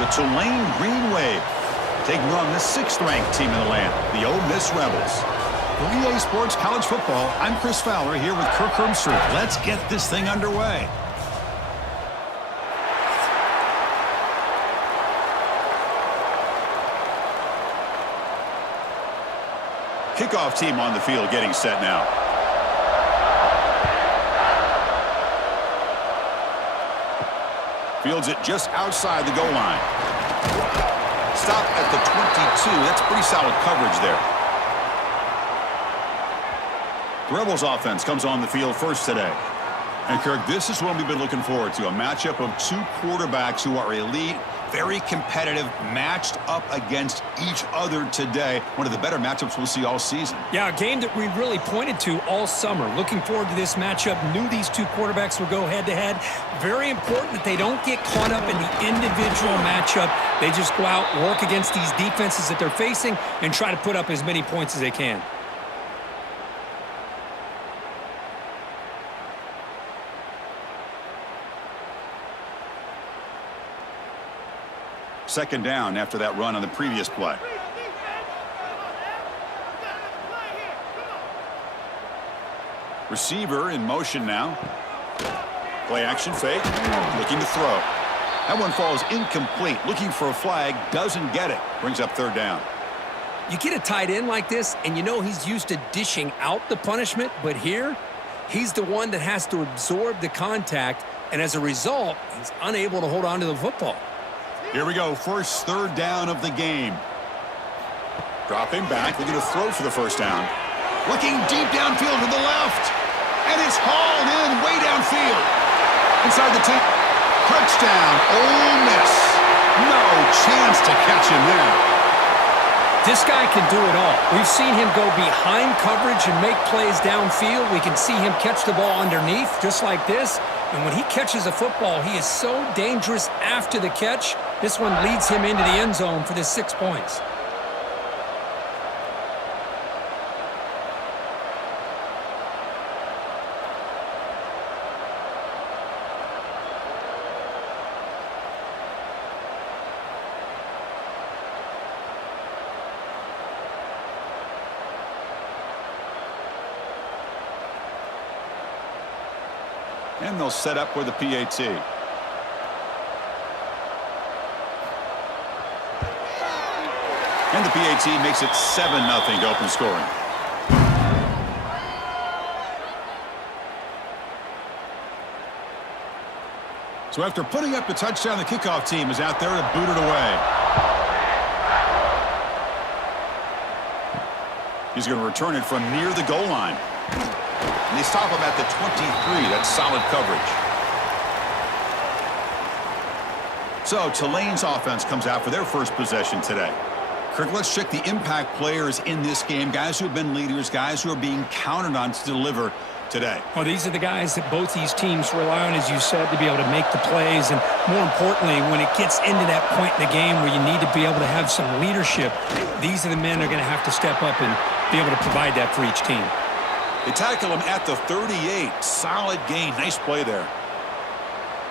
the Tulane Green Wave, taking on the 6th-ranked team in the land, the Ole Miss Rebels. For EA Sports College Football, I'm Chris Fowler here with Kirk Hermstreet. Let's get this thing underway. Kickoff team on the field getting set now. Fields it just outside the goal line. Stop at the 22. That's pretty solid coverage there. The Rebels offense comes on the field first today. And Kirk, this is what we've been looking forward to, a matchup of two quarterbacks who are elite, very competitive, matched up against each other today. One of the better matchups we'll see all season. Yeah, a game that we really pointed to all summer. Looking forward to this matchup. Knew these two quarterbacks would go head-to-head. Very important that they don't get caught up in the individual matchup. They just go out, work against these defenses that they're facing, and try to put up as many points as they can. Second down after that run on the previous play. Receiver in motion now. Play action fake. Looking to throw. That one falls incomplete. Looking for a flag. Doesn't get it. Brings up third down. You get a tight end like this, and you know he's used to dishing out the punishment, but here, he's the one that has to absorb the contact, and as a result, he's unable to hold on to the football. Here we go, first third down of the game. Dropping back, looking to throw for the first down. Looking deep downfield to the left. And it's hauled in way downfield. Inside the 10. Touchdown, Ole Miss. No chance to catch him there. This guy can do it all. We've seen him go behind coverage and make plays downfield. We can see him catch the ball underneath, just like this. And when he catches a football, he is so dangerous after the catch. This one leads him into the end zone for the 6 points. And they'll set up for the PAT. And the PAT makes it 7-0 to open scoring. So after putting up the touchdown, the kickoff team is out there to boot it away. He's going to return it from near the goal line. And they stop him at the 23. That's solid coverage. So Tulane's offense comes out for their first possession today. Kirk, let's check the impact players in this game. Guys who have been leaders, guys who are being counted on to deliver today. Well, these are the guys that both these teams rely on, as you said, to be able to make the plays. And more importantly, when it gets into that point in the game where you need to be able to have some leadership, these are the men that are going to have to step up and be able to provide that for each team. They tackle him at the 38. Solid gain. Nice play there.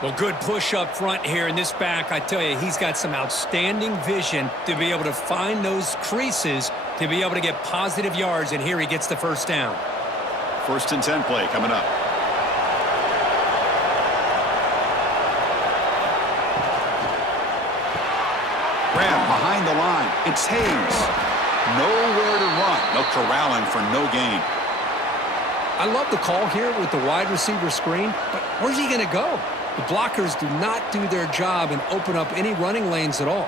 Well, good push up front here in this back. I tell you, he's got some outstanding vision to be able to find those creases to be able to get positive yards, and here he gets the first down. First and 10 play coming up. Grab behind the line. It's Hayes. Nowhere to run. No corralling for no gain. I love the call here with the wide receiver screen, but where's he going to go? The blockers do not do their job and open up any running lanes at all.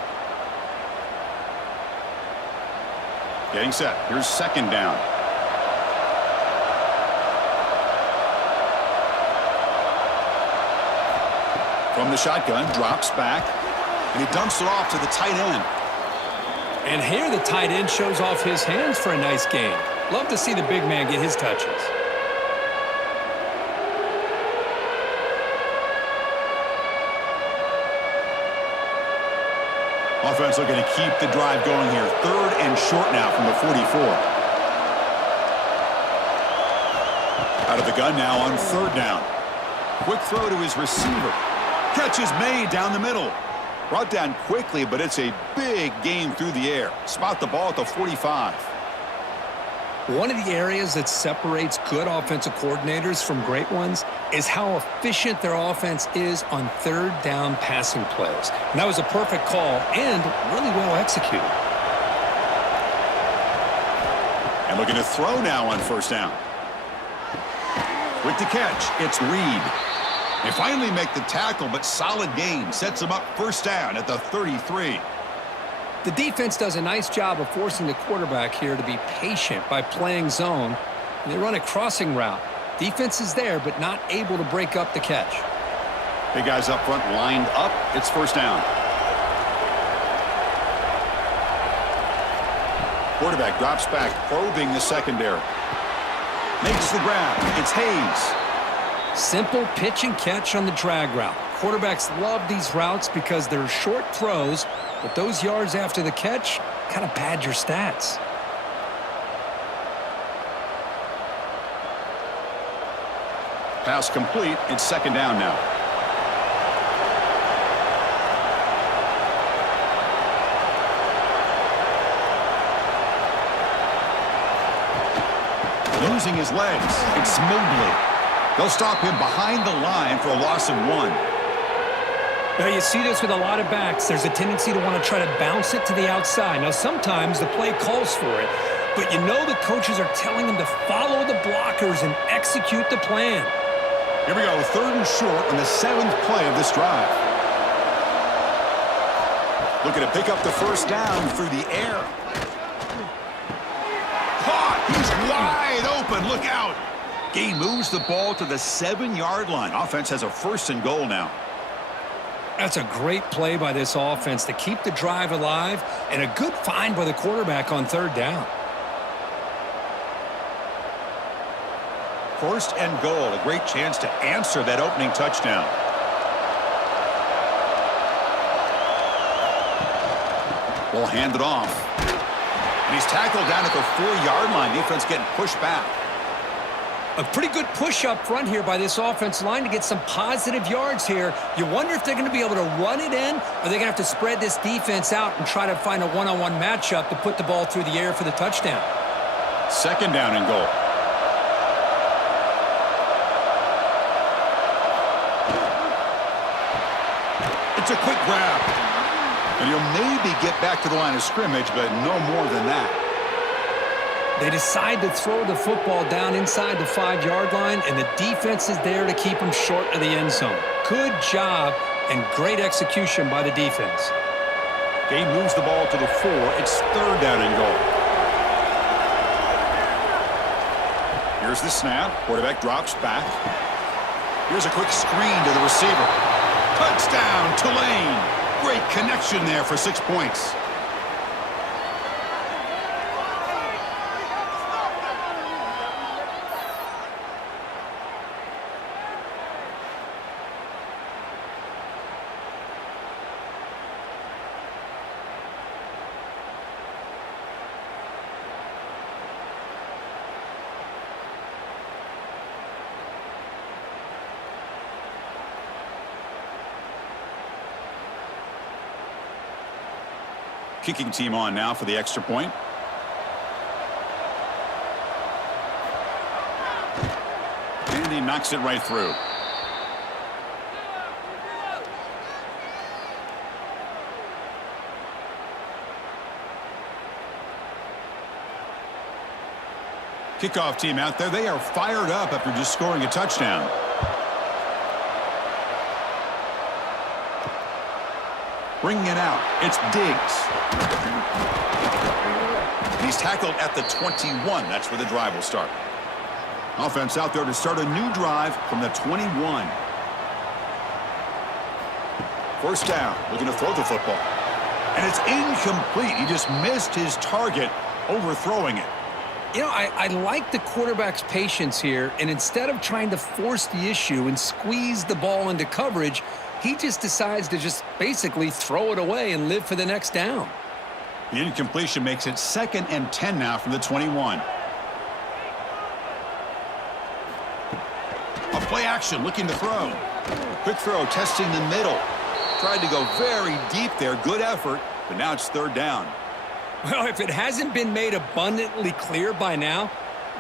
Getting set. Here's second down. From the shotgun, drops back, and he dumps it off to the tight end. And here the tight end shows off his hands for a nice gain. Love to see the big man get his touches. Offense looking to keep the drive going here. Third and short now from the 44. Out of the gun now on third down. Quick throw to his receiver. Catch is made down the middle. Brought down quickly, but it's a big gain through the air. Spot the ball at the 45. One of the areas that separates good offensive coordinators from great ones is how efficient their offense is on third down passing plays. And that was a perfect call and really well executed. And looking to throw now on first down. Quick to catch, it's Reed. They finally make the tackle, but solid gain sets them up first down at the 33. The defense does a nice job of forcing the quarterback here to be patient by playing zone. They run a crossing route. Defense is there, but not able to break up the catch. Big guys up front lined up. It's first down. Quarterback drops back, probing the secondary. Makes the grab. It's Hayes. Simple pitch and catch on the drag route. Quarterbacks love these routes because they're short throws, but those yards after the catch kind of pad your stats. Pass complete. It's second down now. Using his legs. It's Mobley. They'll stop him behind the line for a loss of 1. Now, you see this with a lot of backs. There's a tendency to want to try to bounce it to the outside. Now, sometimes the play calls for it, but you know the coaches are telling them to follow the blockers and execute the plan. Here we go, third and short on the 7th play of this drive. Looking to pick up the first down through the air. Caught! He's wide open. Look out! Gain moves the ball to the 7-yard line. Offense has a first and goal now. That's a great play by this offense to keep the drive alive, and a good find by the quarterback on third down. First and goal, a great chance to answer that opening touchdown. Ball handed off. And he's tackled down at the 4-yard line. Defense getting pushed back. A pretty good push up front here by this offensive line to get some positive yards here. You wonder if they're going to be able to run it in, or they're going to have to spread this defense out and try to find a one-on-one matchup to put the ball through the air for the touchdown. Second down and goal. It's a quick grab. And he'll maybe get back to the line of scrimmage, but no more than that. They decide to throw the football down inside the 5-yard line, and the defense is there to keep them short of the end zone. Good job and great execution by the defense. Gain moves the ball to the 4. It's third down and goal. Here's the snap. Quarterback drops back. Here's a quick screen to the receiver. Touchdown, Tulane. Great connection there for 6 points. Kicking team on now for the extra point. And he knocks it right through. Kickoff team out there. They are fired up after just scoring a touchdown. Bringing it out, it's Diggs. He's tackled at the 21. That's where the drive will start. Offense out there to start a new drive from the 21. First down, looking to throw the football. And it's incomplete. He just missed his target, overthrowing it. You know, I like the quarterback's patience here, and instead of trying to force the issue and squeeze the ball into coverage, he just decides to just basically throw it away and live for the next down. The incompletion makes it 2nd and 10 now from the 21. A play action, looking to throw. Quick throw, testing the middle. Tried to go very deep there. Good effort, but now it's third down. Well, if it hasn't been made abundantly clear by now,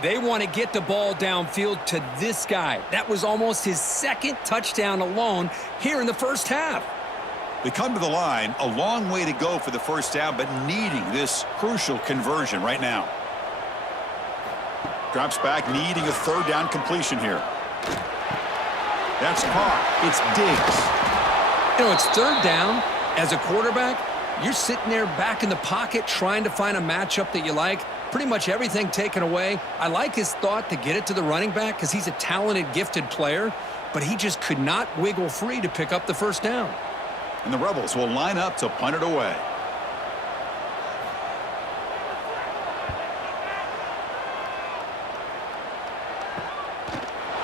they want to get the ball downfield to this guy. That was almost his second touchdown alone here in the first half. They come to the line, a long way to go for the first down, but needing this crucial conversion right now. Drops back, needing a third down completion here. That's caught. It's Diggs. You know, it's third down. As a quarterback, you're sitting there back in the pocket trying to find a matchup that you like. Pretty much everything taken away. I like his thought to get it to the running back because he's a talented, gifted player, but he just could not wiggle free to pick up the first down. And the Rebels will line up to punt it away.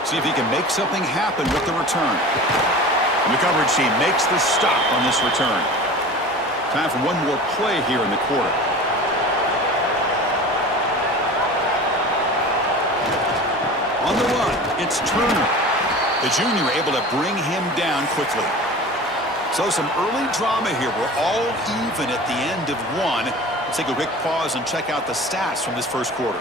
See if he can make something happen with the return. And the coverage team makes the stop on this return. Time for one more play here in the quarter. On the run, it's Turner. The junior able to bring him down quickly. So some early drama here. We're all even at the end of one. Let's take a quick pause and check out the stats from this first quarter.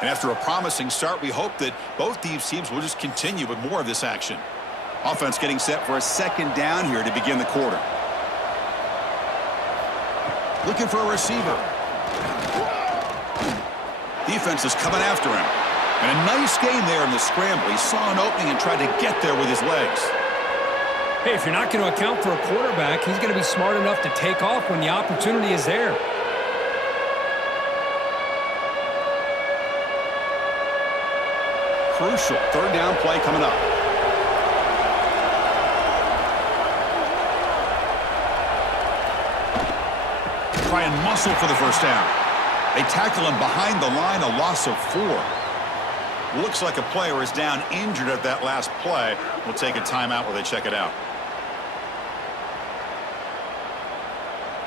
And after a promising start, we hope that both these teams will just continue with more of this action. Offense getting set for a second down here to begin the quarter. Looking for a receiver. Defense is coming after him. And a nice gain there in the scramble. He saw an opening and tried to get there with his legs. Hey, if you're not going to account for a quarterback, he's going to be smart enough to take off when the opportunity is there. Crucial third down play coming up. Try and muscle for the first down. They tackle him behind the line, a loss of 4. Looks like a player is down injured at that last play. We'll take a timeout while they check it out.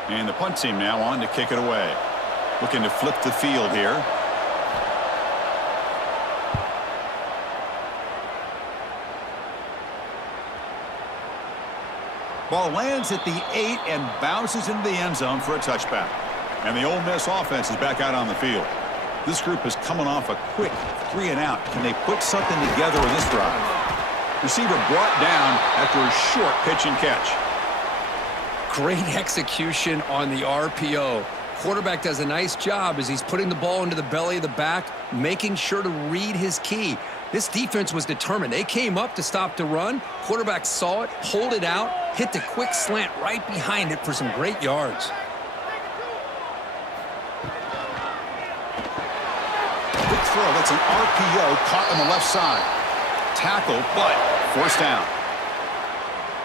And the punt team now on to kick it away. Looking to flip the field here. Ball lands at the 8 and bounces into the end zone for a touchback. And the Ole Miss offense is back out on the field. This group is coming off a quick 3 and out. Can they put something together in this drive? Receiver brought down after a short pitch and catch. Great execution on the RPO. Quarterback does a nice job as he's putting the ball into the belly of the back, making sure to read his key. This defense was determined. They came up to stop the run. Quarterback saw it, pulled it out, hit the quick slant right behind it for some great yards. Quick throw. That's an RPO caught on the left side. Tackle, but forced down.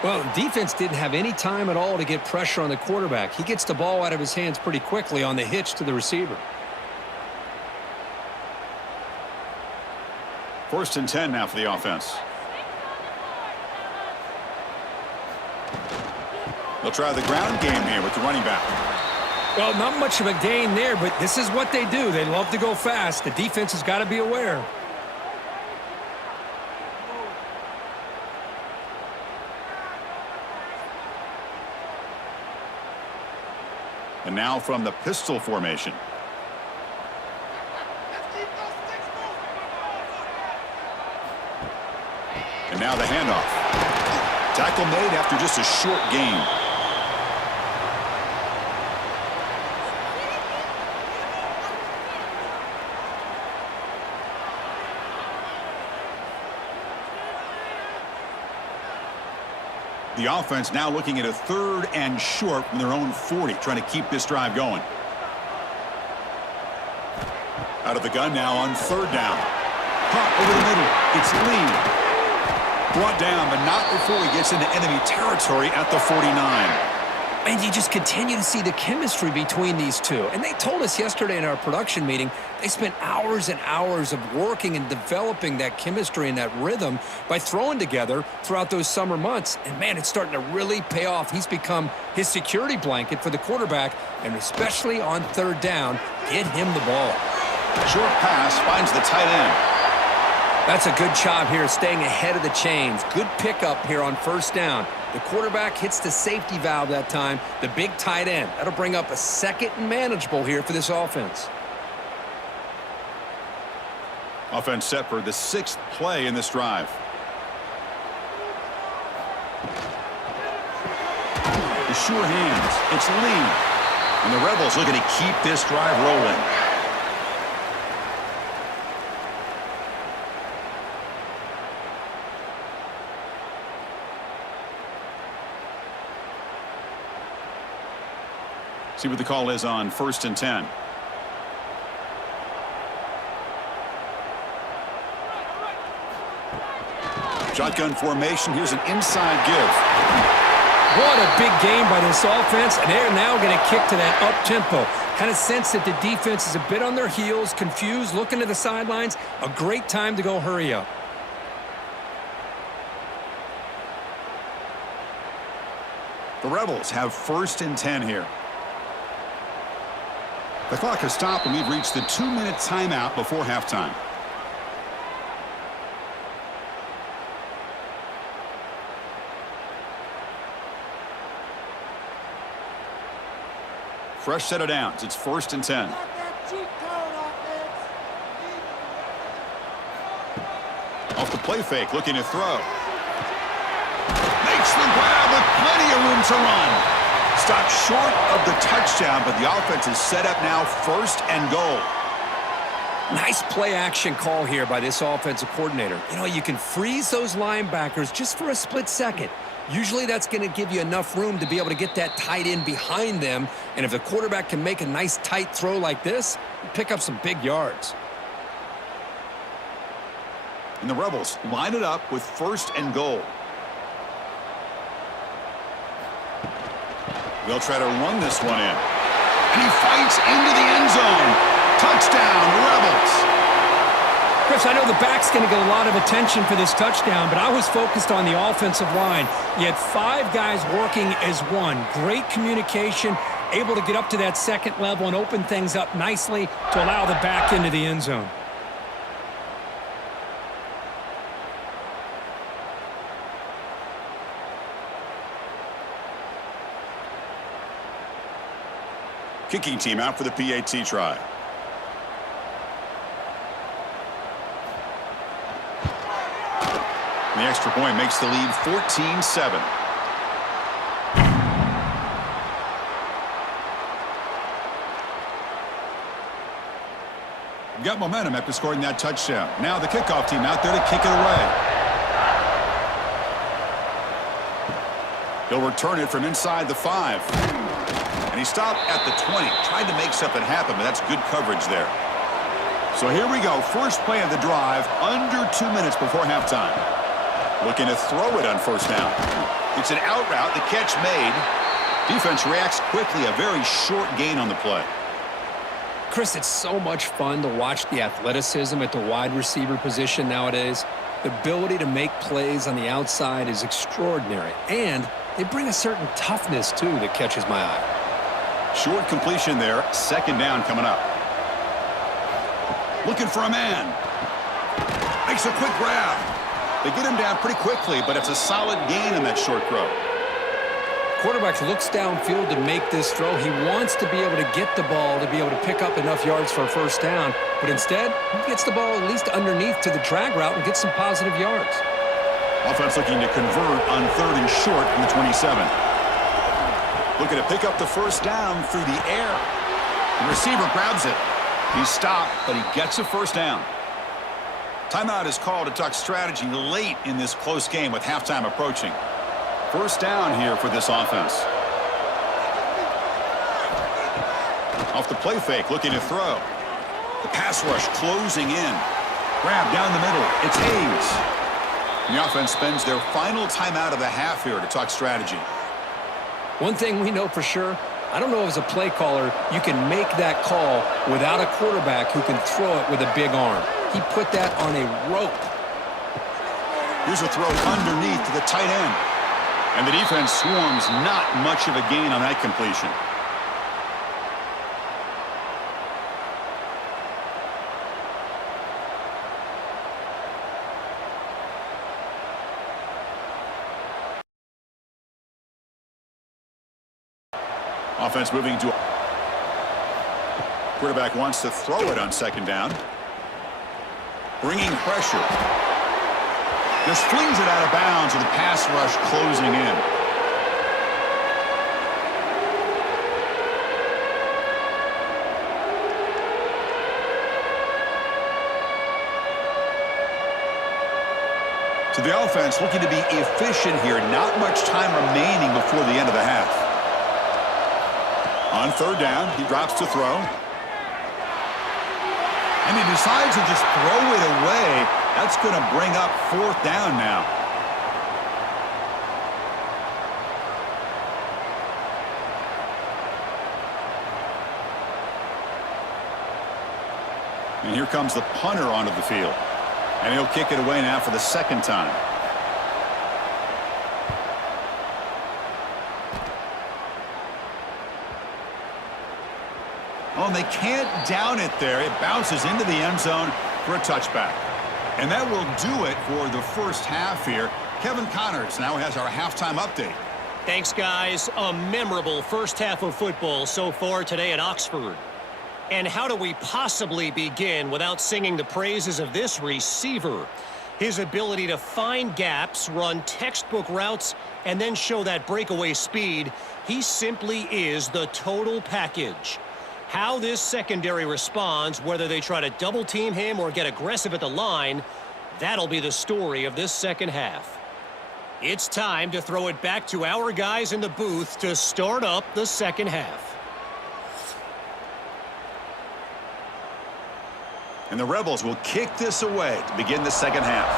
Well, the defense didn't have any time at all to get pressure on the quarterback. He gets the ball out of his hands pretty quickly on the hitch to the receiver. 1st and 10 now for the offense. They'll try the ground game here with the running back. Well, not much of a gain there, but this is what they do. They love to go fast. The defense has got to be aware. And now from the pistol formation. And now the handoff. Tackle made after just a short gain. The offense now looking at a 3rd and short from their own 40, trying to keep this drive going. Out of the gun now on 3rd down. Caught over the middle. It's Lee. Brought down, but not before he gets into enemy territory at the 49. And you just continue to see the chemistry between these two. And they told us yesterday in our production meeting, they spent hours and hours of working and developing that chemistry and that rhythm by throwing together throughout those summer months. And, man, it's starting to really pay off. He's become his security blanket for the quarterback, and especially on 3rd down, get him the ball. Short pass finds the tight end. That's a good job here staying ahead of the chains. Good pickup here on first down. The quarterback hits the safety valve that time, the big tight end. That'll bring up a second and manageable here for this offense. Offense set for the 6th play in this drive. The sure hands. It's Lee. And the Rebels looking to keep this drive rolling. See what the call is on 1st and 10. Shotgun formation. Here's an inside give. What a big game by this offense, and they're now going to kick to that up-tempo. Kind of sense that the defense is a bit on their heels, confused, looking to the sidelines. A great time to go hurry up. The Rebels have 1st and 10 here. The clock has stopped, and we've reached the 2-minute timeout before halftime. Fresh set of downs. It's 1st and 10. Off the play fake, looking to throw. Makes the grab with plenty of room to run. Stopped short of the touchdown, but the offense is set up now 1st and goal. Nice play action call here by this offensive coordinator. You know, you can freeze those linebackers just for a split second. Usually that's going to give you enough room to be able to get that tight end behind them. And if the quarterback can make a nice tight throw like this, pick up some big yards. And the Rebels line it up with 1st and goal. They'll try to run this one in. And he fights into the end zone. Touchdown, Rebels. Chris, I know the back's going to get a lot of attention for this touchdown, but I was focused on the offensive line. You had 5 guys working as one. Great communication, able to get up to that second level and open things up nicely to allow the back into the end zone. Kicking team out for the PAT try. The extra point makes the lead 14-7. Got momentum after scoring that touchdown. Now the kickoff team out there to kick it away. He'll return it from inside the 5. And he stopped at the 20. Tried to make something happen, but that's good coverage there. So here we go. First play of the drive, under 2 minutes before halftime. Looking to throw it on first down. It's an out route. The catch made. Defense reacts quickly. A very short gain on the play. Chris, it's so much fun to watch the athleticism at the wide receiver position nowadays. The ability to make plays on the outside is extraordinary. And they bring a certain toughness, too, that catches my eye. Short completion there. Second down coming up. Looking for a man. Makes a quick grab. They get him down pretty quickly, but it's a solid gain in that short throw. Quarterback looks downfield to make this throw. He wants to be able to get the ball to be able to pick up enough yards for a first down, but instead, he gets the ball at least underneath to the drag route and gets some positive yards. Offense looking to convert on 3rd and short from the 27. Looking to pick up the first down through the air. The receiver grabs it. He's stopped, but he gets a first down. Timeout is called to talk strategy late in this close game with halftime approaching. First down here for this offense. Off the play fake, looking to throw. The pass rush closing in. Grab down the middle. It's Hayes. And the offense spends their final timeout of the half here to talk strategy. One thing we know for sure, I don't know if as a play caller you can make that call without a quarterback who can throw it with a big arm. He put that on a rope. Here's a throw underneath to the tight end. And the defense swarms, not much of a gain on that completion. Offense moving to quarterback wants to throw it on second down. Bringing pressure. Just flings it out of bounds with the pass rush closing in. So the offense looking to be efficient here. Not much time remaining before the end of the half. On third down, he drops to throw. And he decides to just throw it away. That's going to bring up fourth down now. And here comes the punter onto the field. And he'll kick it away now for the second time. Oh, and they can't down it there. It bounces into the end zone for a touchback. And that will do it for the first half here. Kevin Connors now has our halftime update. Thanks, guys. A memorable first half of football so far today at Oxford. And how do we possibly begin without singing the praises of this receiver? His ability to find gaps, run textbook routes, and then show that breakaway speed. He simply is the total package. How this secondary responds, whether they try to double team him or get aggressive at the line, that'll be the story of this second half. It's time to throw it back to our guys in the booth to start up the second half. And the Rebels will kick this away to begin the second half.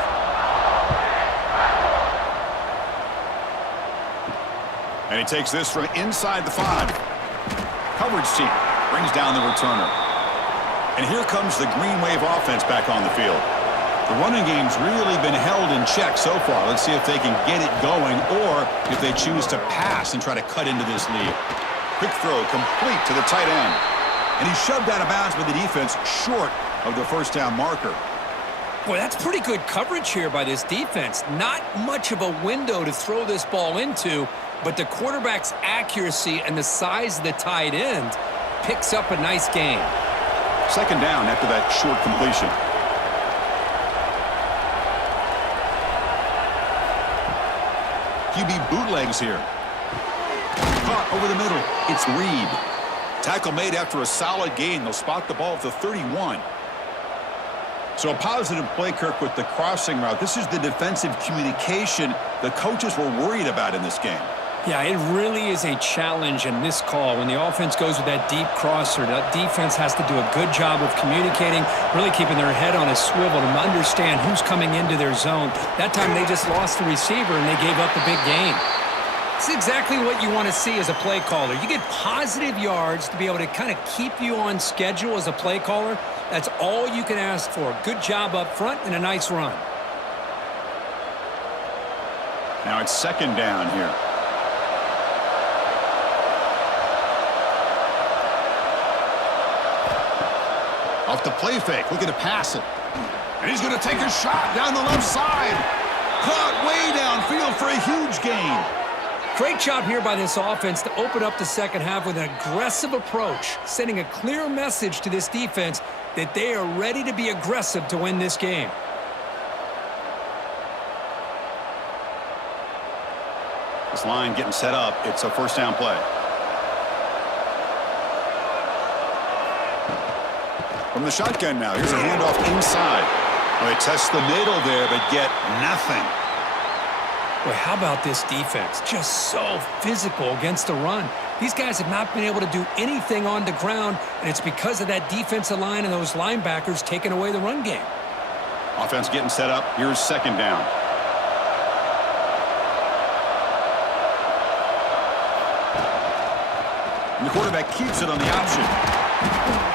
And he takes this from inside the 5. Coverage team brings down the returner. And here comes the Green Wave offense back on the field. The running game's really been held in check so far. Let's see if they can get it going or if they choose to pass and try to cut into this lead. Quick throw complete to the tight end. And he's shoved out of bounds by the defense short of the first down marker. Boy, that's pretty good coverage here by this defense. Not much of a window to throw this ball into, but the quarterback's accuracy and the size of the tight end picks up a nice gain. Second down after that short completion. QB bootlegs here. Caught over the middle. It's Reed. Tackle made after a solid gain. They'll spot the ball at the 31. So a positive play, Kirk, with the crossing route. This is the defensive communication the coaches were worried about in this game. Yeah, it really is a challenge in this call. When the offense goes with that deep crosser, that defense has to do a good job of communicating, really keeping their head on a swivel to understand who's coming into their zone. That time they just lost the receiver and they gave up the big gain. It's exactly what you want to see as a play caller. You get positive yards to be able to kind of keep you on schedule as a play caller. That's all you can ask for. Good job up front and a nice run. Now it's second down here. Off the play fake, looking to pass it. And he's going to take a shot down the left side. Caught way downfield for a huge gain. Great job here by this offense to open up the second half with an aggressive approach, sending a clear message to this defense that they are ready to be aggressive to win this game. This line getting set up. It's a first down play. From the shotgun now, here's a handoff inside. Well, they test the middle there, but get nothing. Boy, how about this defense? Just so physical against the run. These guys have not been able to do anything on the ground, and it's because of that defensive line and those linebackers taking away the run game. Offense getting set up. Here's second down. And the quarterback keeps it on the option.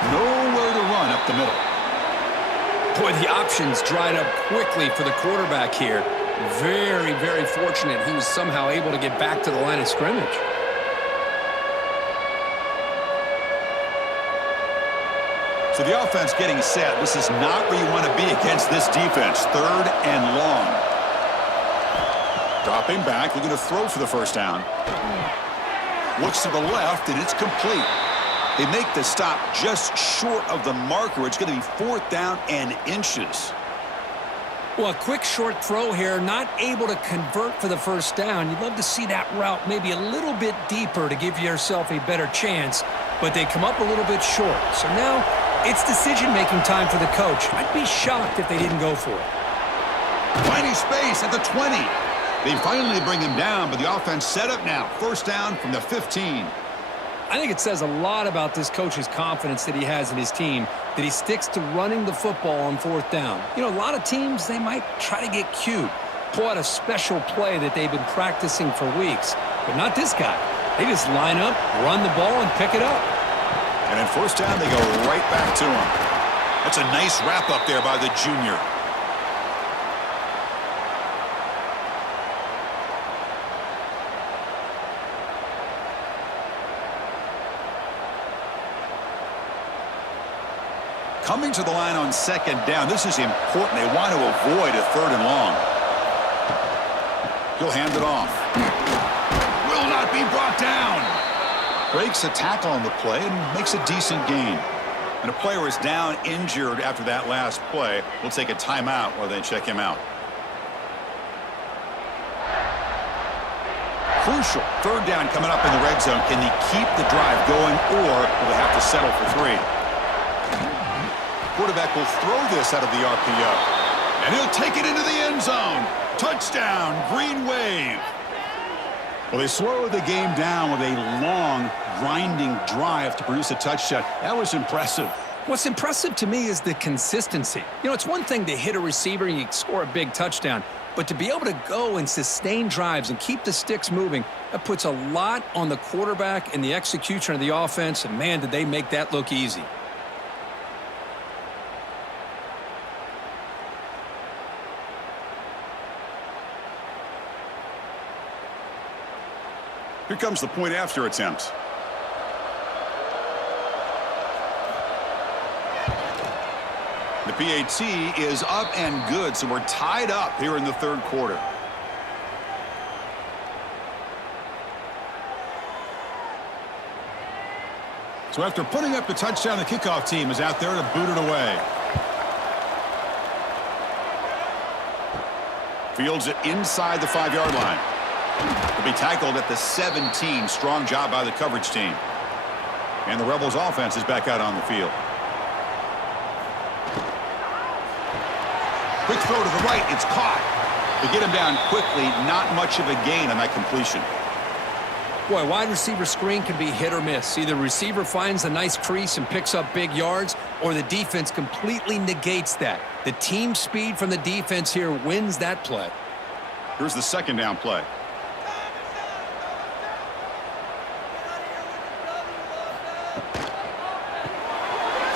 Nowhere to run up the middle. Boy, the options dried up quickly for the quarterback here. Very, very fortunate he was somehow able to get back to the line of scrimmage. So the offense getting set. This is not where you want to be against this defense. Third and long. Dropping back, looking to throw for the first down. Looks to the left, and it's complete. They make the stop just short of the marker. It's going to be 4th down and inches. Well, a quick short throw here, not able to convert for the first down. You'd love to see that route maybe a little bit deeper to give yourself a better chance, but they come up a little bit short. So now it's decision-making time for the coach. I'd be shocked if they didn't go for it. Finding space at the 20. They finally bring him down, but the offense set up now. 1st down from the 15. I think it says a lot about this coach's confidence that he has in his team, that he sticks to running the football on 4th down. You know, a lot of teams, they might try to get cute, pull out a special play that they've been practicing for weeks, but not this guy. They just line up, run the ball, and pick it up. And in 1st down, they go right back to him. That's a nice wrap-up there by the junior. Coming to the line on 2nd down. This is important. They want to avoid a 3rd and long. He'll hand it off. Will not be brought down. Breaks a tackle on the play and makes a decent gain. And a player is down injured after that last play. We'll take a timeout while they check him out. Crucial 3rd down coming up in the red zone. Can they keep the drive going, or will they have to settle for 3? Quarterback will throw this out of the RPO. And he'll take it into the end zone. Touchdown, green wave. Well, they slowed the game down with a long, grinding drive to produce a touchdown. That was impressive. What's impressive to me is the consistency. You know, it's one thing to hit a receiver and you score a big touchdown, but to be able to go and sustain drives and keep the sticks moving, that puts a lot on the quarterback and the execution of the offense, and man, did they make that look easy. Here comes the point after attempt. The PAT is up and good, so we're tied up here in the 3rd quarter. So after putting up the touchdown, the kickoff team is out there to boot it away. Fields it inside the 5-yard line. Will be tackled at the 17. Strong job by the coverage team. And the Rebels offense is back out on the field. Quick throw to the right. It's caught. They get him down quickly. Not much of a gain on that completion. Boy, wide receiver screen can be hit or miss. Either receiver finds a nice crease and picks up big yards, or the defense completely negates that. The team speed from the defense here wins that play. Here's the 2nd down play.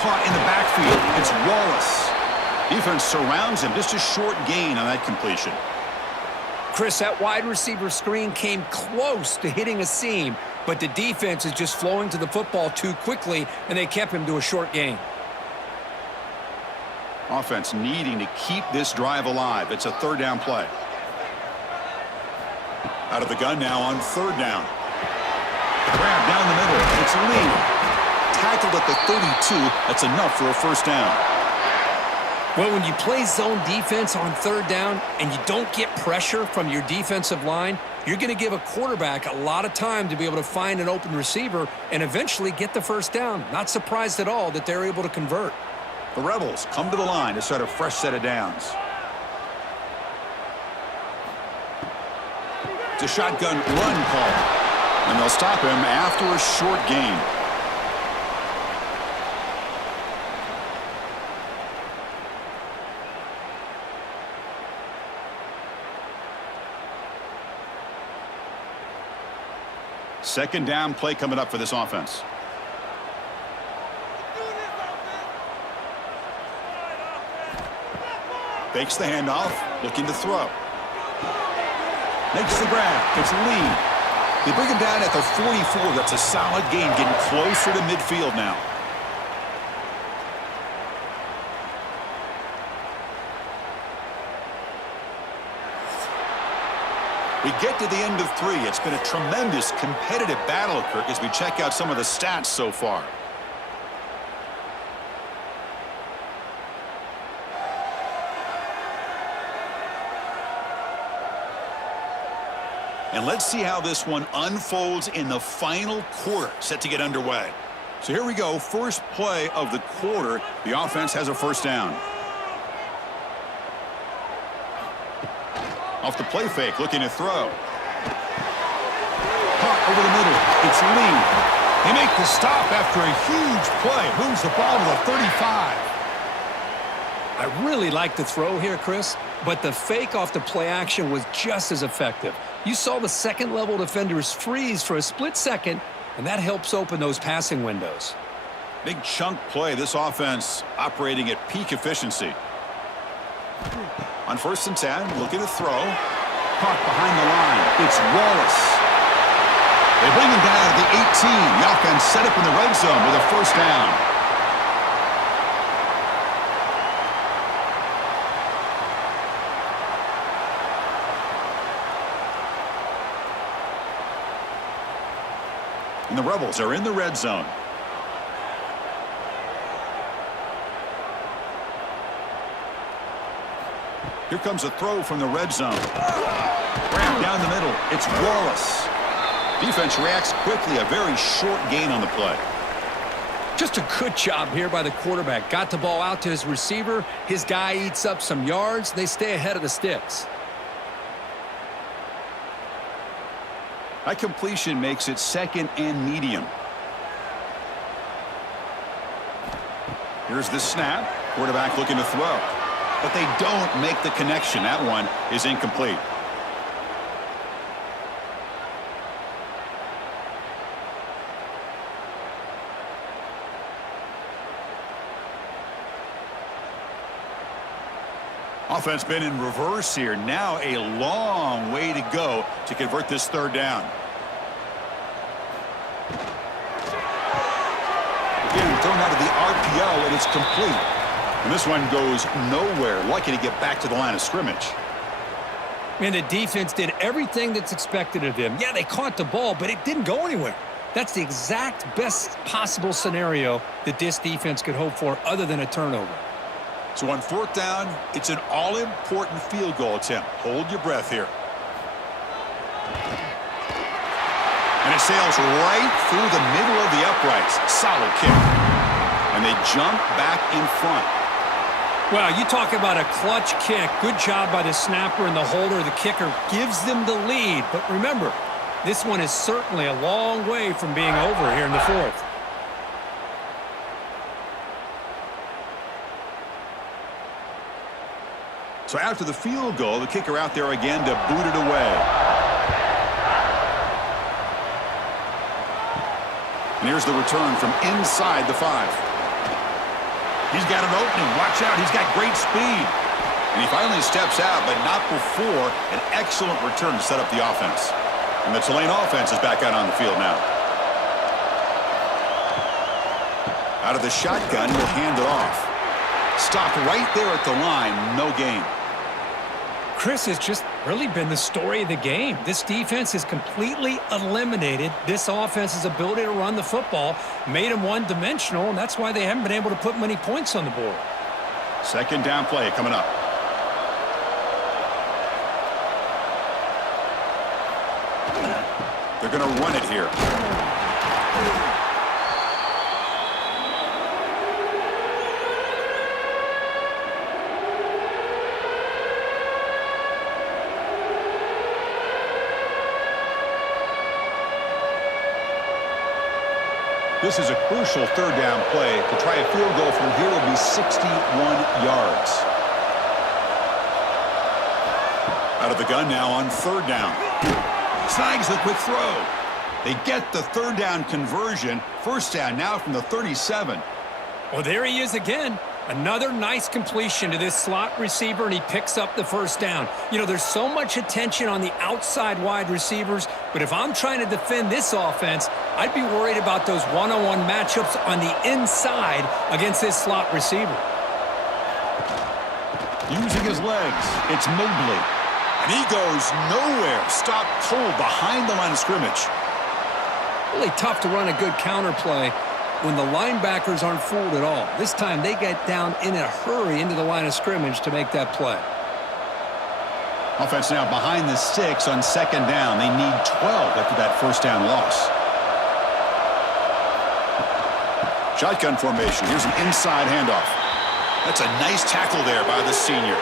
Caught in the backfield. It's Wallace. Defense surrounds him. Just a short gain on that completion. Chris, that wide receiver screen came close to hitting a seam, but the defense is just flowing to the football too quickly, and they kept him to a short gain. Offense needing to keep this drive alive. It's a 3rd down play. Out of the gun now on 3rd down. Grab down the middle. It's Lee. Tackled at the 32. That's enough for a 1st down. Well, when you play zone defense on 3rd down and you don't get pressure from your defensive line, you're going to give a quarterback a lot of time to be able to find an open receiver and eventually get the 1st down. Not surprised at all that they're able to convert. The Rebels come to the line to start a fresh set of downs. It's a shotgun run call. And they'll stop him after a short gain. Second down play coming up for this offense. Fakes the handoff, looking to throw. Makes the grab. It's Lee. They bring him down at the 44. That's a solid gain, getting closer to midfield now. We get to the end of 3. It's been a tremendous competitive battle, Kirk, as we check out some of the stats so far. And let's see how this one unfolds in the final quarter, set to get underway. So here we go, first play of the quarter. The offense has a first down. Off the play fake, looking to throw. Caught over the middle. It's Lee. They make the stop after a huge play. Moves the ball to the 35. I really like the throw here, Chris, but the fake off the play action was just as effective. You saw the second-level defenders freeze for a split second, and that helps open those passing windows. Big chunk play. This offense operating at peak efficiency. On 1st and 10, looking to throw. Caught behind the line. It's Wallace. They bring him down at the 18. The offense set up in the red zone with a first down. And the Rebels are in the red zone. Here comes a throw from the red zone. Wrapped down the middle. It's Wallace. Defense reacts quickly. A very short gain on the play. Just a good job here by the quarterback. Got the ball out to his receiver. His guy eats up some yards. They stay ahead of the sticks. That completion makes it 2nd and medium. Here's the snap. Quarterback looking to throw. But they don't make the connection. That one is incomplete. Offense been in reverse here. Now a long way to go to convert this 3rd down. Again, thrown out of the RPO, and it's complete. And this one goes nowhere. Lucky to get back to the line of scrimmage. And the defense did everything that's expected of them. Yeah, they caught the ball, but it didn't go anywhere. That's the exact best possible scenario that this defense could hope for other than a turnover. So on 4th down, it's an all-important field goal attempt. Hold your breath here. And it sails right through the middle of the uprights. Solid kick. And they jump back in front. Well, you talk about a clutch kick. Good job by the snapper and the holder. The kicker gives them the lead. But remember, this one is certainly a long way from being over here in the 4th. So after the field goal, the kicker out there again to boot it away. And here's the return from inside the 5. He's got an opening. Watch out. He's got great speed. And he finally steps out, but not before an excellent return to set up the offense. And the Tulane offense is back out on the field now. Out of the shotgun, he'll hand it off. Stopped right there at the line. No gain. Chris, has just really been the story of the game. This defense has completely eliminated this offense's ability to run the football, made them one-dimensional, and that's why they haven't been able to put many points on the board. 2nd down play coming up. They're going to run it here. This is a crucial 3rd down play. To try a field goal from here would be 61 yards. Out of the gun now on 3rd down. Snags the quick throw. They get the 3rd down conversion. 1st down now from the 37. Well, there he is again. Another nice completion to this slot receiver, and he picks up the 1st down. You know, there's so much attention on the outside wide receivers, but if I'm trying to defend this offense, I'd be worried about those one-on-one matchups on the inside against this slot receiver. Using his legs, it's Mobley. And he goes nowhere. Stop cold behind the line of scrimmage. Really tough to run a good counter play when the linebackers aren't fooled at all. This time they get down in a hurry into the line of scrimmage to make that play. Offense now behind the 6 on second down. They need 12 after that first down loss. Shotgun formation. Here's an inside handoff. That's a nice tackle there by the senior.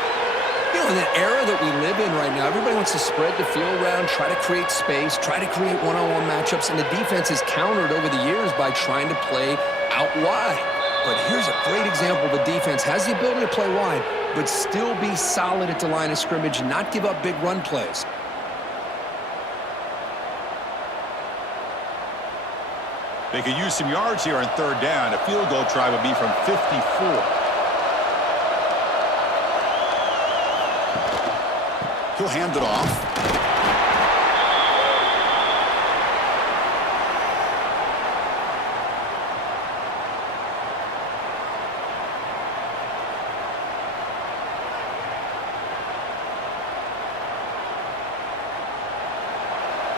You know, in the era that we live in right now, everybody wants to spread the field around, try to create space, try to create one-on-one matchups, and the defense is countered over the years by trying to play out wide. But here's a great example. The defense has the ability to play wide, but still be solid at the line of scrimmage and not give up big run plays. They could use some yards here on third down. A field goal try would be from 54. He'll hand it off.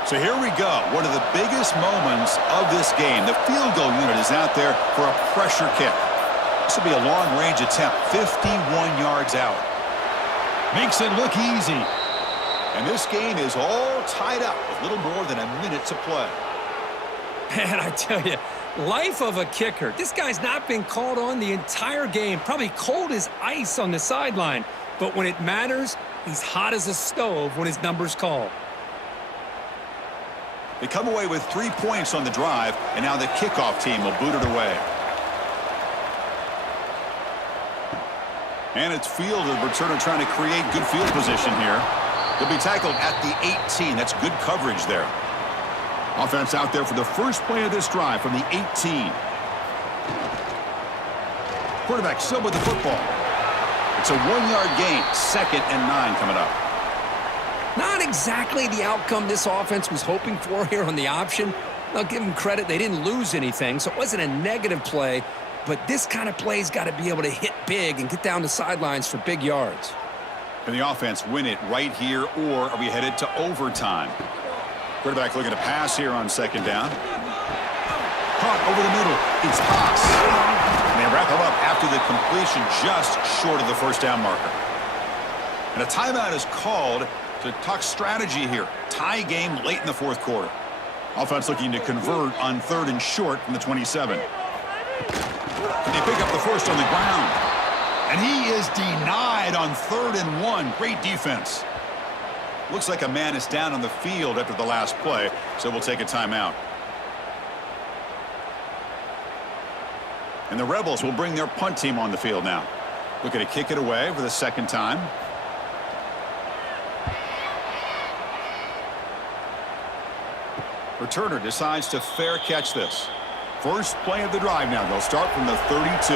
So here we go. One of the biggest moments of this game. The field goal unit is out there for a pressure kick. This will be a long-range attempt, 51 yards out. Makes it look easy. And this game is all tied up with little more than a minute to play. Man, I tell you, life of a kicker. This guy's not been called on the entire game. Probably cold as ice on the sideline. But when it matters, he's hot as a stove when his number's called. They come away with 3 points on the drive, and now the kickoff team will boot it away. And it's field, the returner trying to create good field position here. He'll be tackled at the 18. That's good coverage there. Offense out there for the first play of this drive from the 18. Quarterback still with the football. It's a 1-yard gain. 2nd and 9 coming up. Not exactly the outcome this offense was hoping for here on the option. I'll give them credit. They didn't lose anything, so it wasn't a negative play. But this kind of play's got to be able to hit big and get down the sidelines for big yards. Can the offense win it right here, or are we headed to overtime? Quarterback looking to pass here on second down. Caught over the middle. It's Haas. And they wrap him up after the completion just short of the first down marker. And a timeout is called to talk strategy here. Tie game late in the fourth quarter. Offense looking to convert on 3rd and short from the 27. Can they pick up the first on the ground? And he is denied on 3rd and 1. Great defense. Looks like a man is down on the field after the last play, so we'll take a timeout. And the Rebels will bring their punt team on the field now. Looking to kick it away for the second time. Returner decides to fair catch this. First play of the drive now. They'll start from the 32.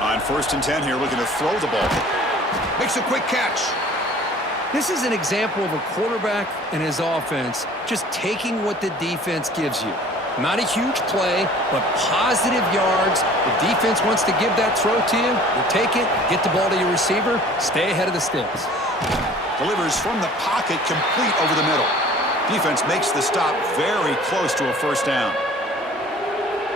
On 1st and 10 here, looking to throw the ball. Makes a quick catch. This is an example of a quarterback and his offense just taking what the defense gives you. Not a huge play, but positive yards. The defense wants to give that throw to you. You take it, get the ball to your receiver, stay ahead of the sticks. Delivers from the pocket, complete over the middle. Defense makes the stop very close to a first down.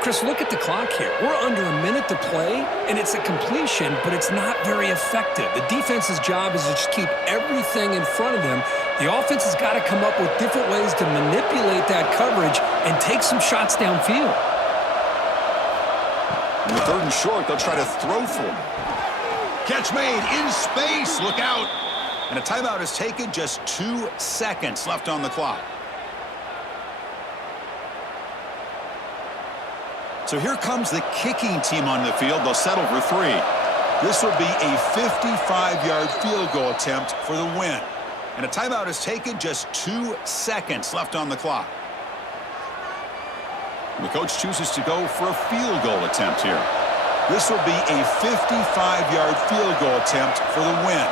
Chris, look at the clock here. We're under a minute to play, and it's a completion, but it's not very effective. The defense's job is to just keep everything in front of them. The offense has got to come up with different ways to manipulate that coverage and take some shots downfield. In the 3rd and short, they'll try to throw for him. Catch made in space. Look out. And a timeout is taken. Just 2 seconds left on the clock. So here comes the kicking team on the field. They'll settle for 3. This will be a 55-yard field goal attempt for the win. And a timeout is taken. Just 2 seconds left on the clock. And the coach chooses to go for a field goal attempt here. This will be a 55-yard field goal attempt for the win.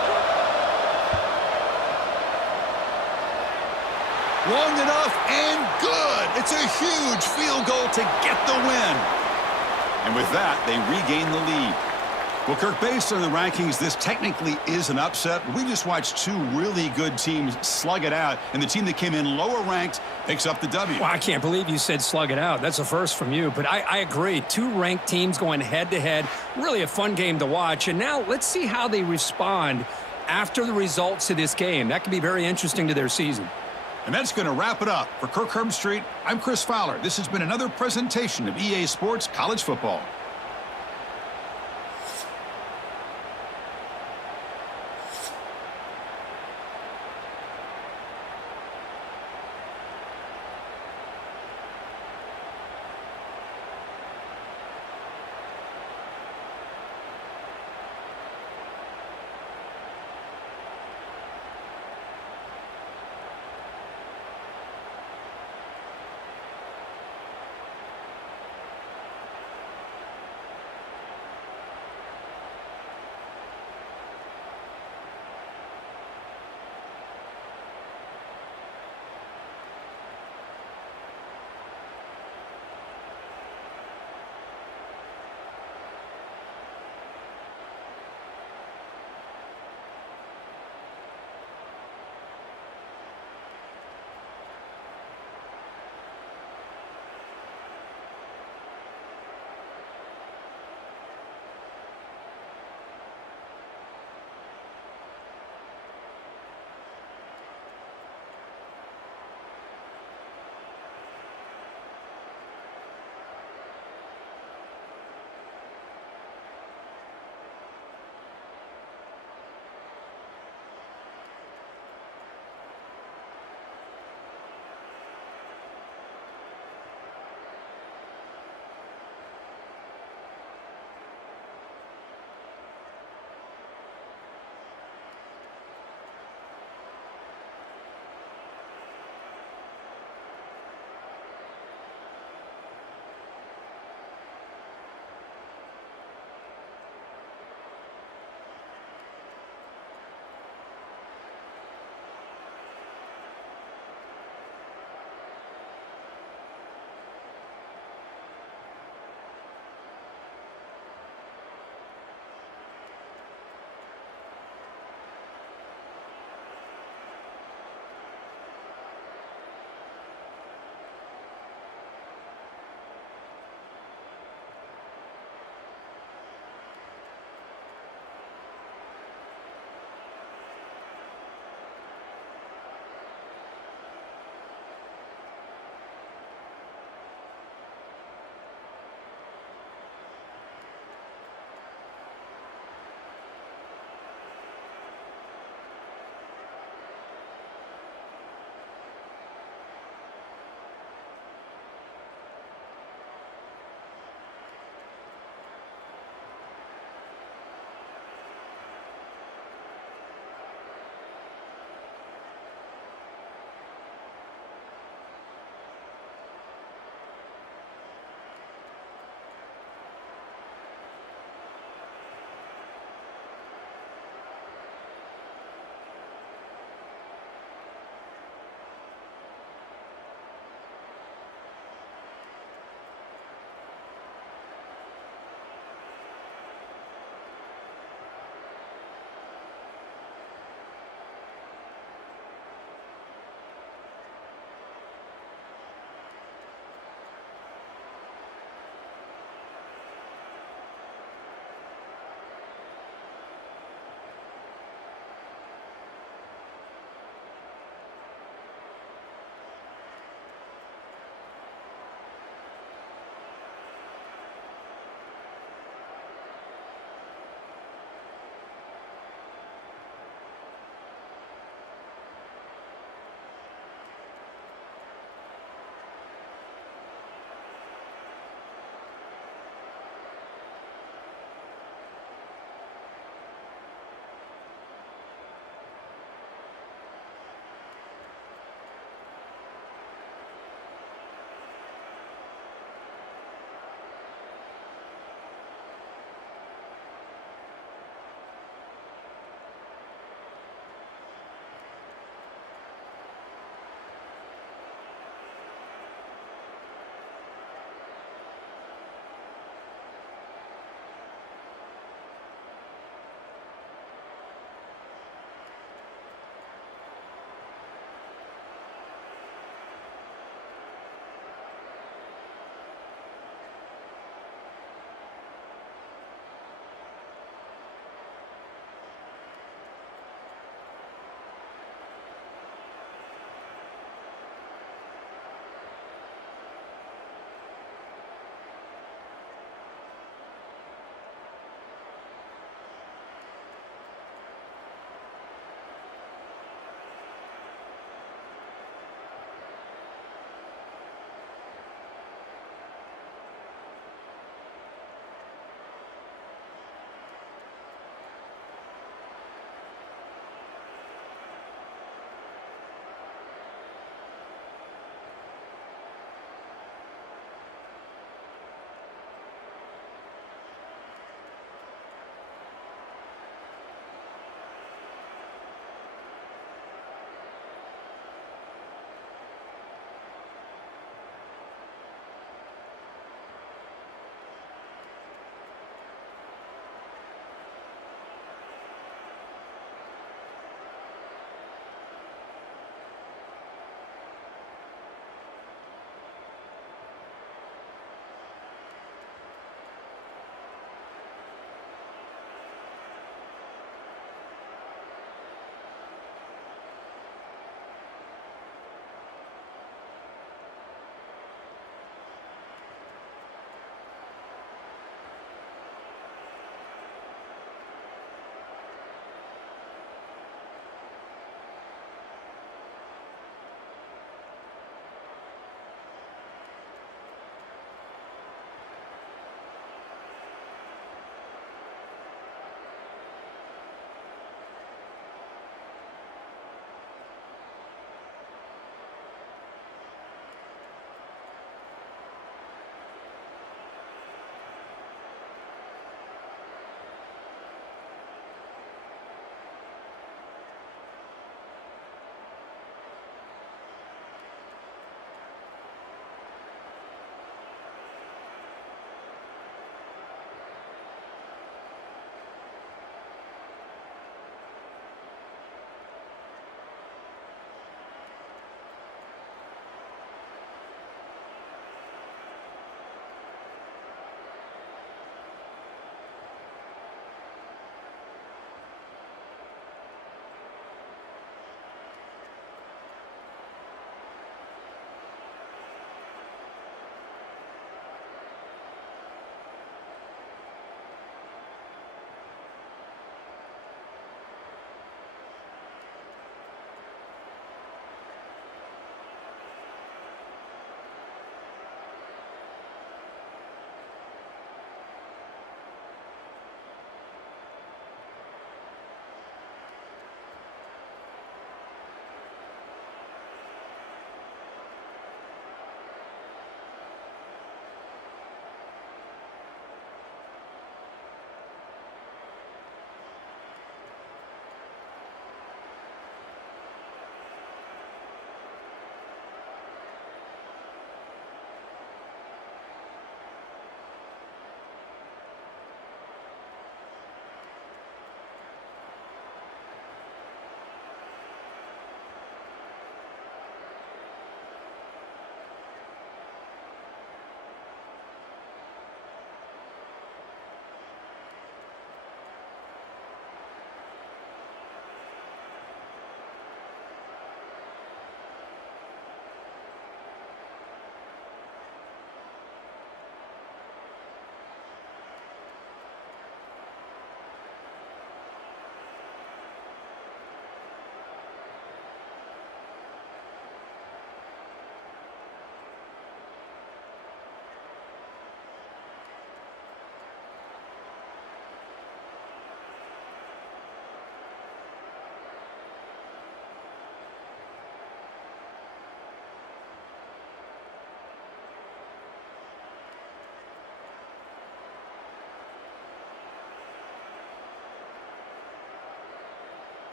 Long enough and good. It's a huge field goal to get the win. And with that, they regain the lead. Well, Kirk, based on the rankings, this technically is an upset. We just watched two really good teams slug it out, and the team that came in lower ranked picks up the W. Well, I can't believe you said slug it out. That's a first from you, but I agree. Two ranked teams going head-to-head. Really a fun game to watch. And now let's see how they respond after the results of this game. That could be very interesting to their season. And that's going to wrap it up. For Kirk Herbstreit, I'm Chris Fowler. This has been another presentation of EA Sports College Football.